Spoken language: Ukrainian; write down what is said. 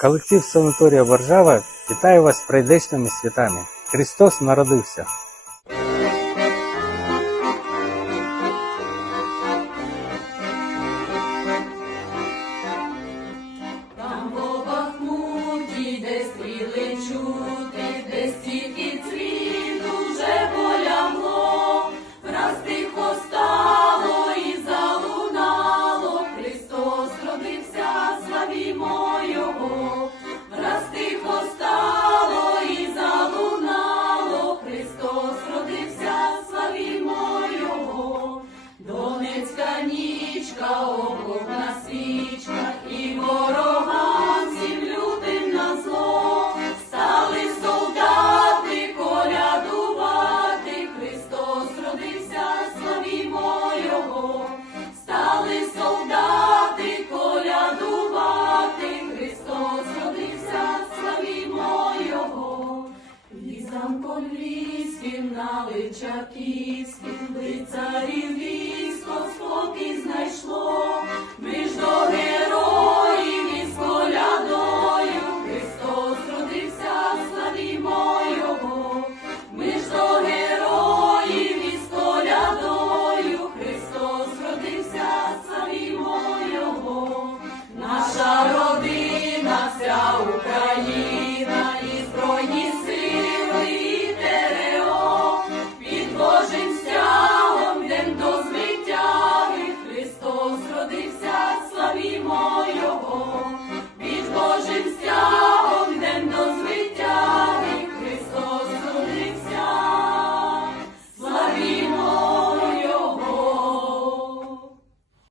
Колектив санаторія Варжава вітає вас з прийдешніми святами. Христос народився! свічках і ворогам лютим на зло, стали солдати колядувати, Христос родився, славімо Його, стали солдати колядувати, Христос родився, славімо Його, лісам поліським, наличаківським лицарям.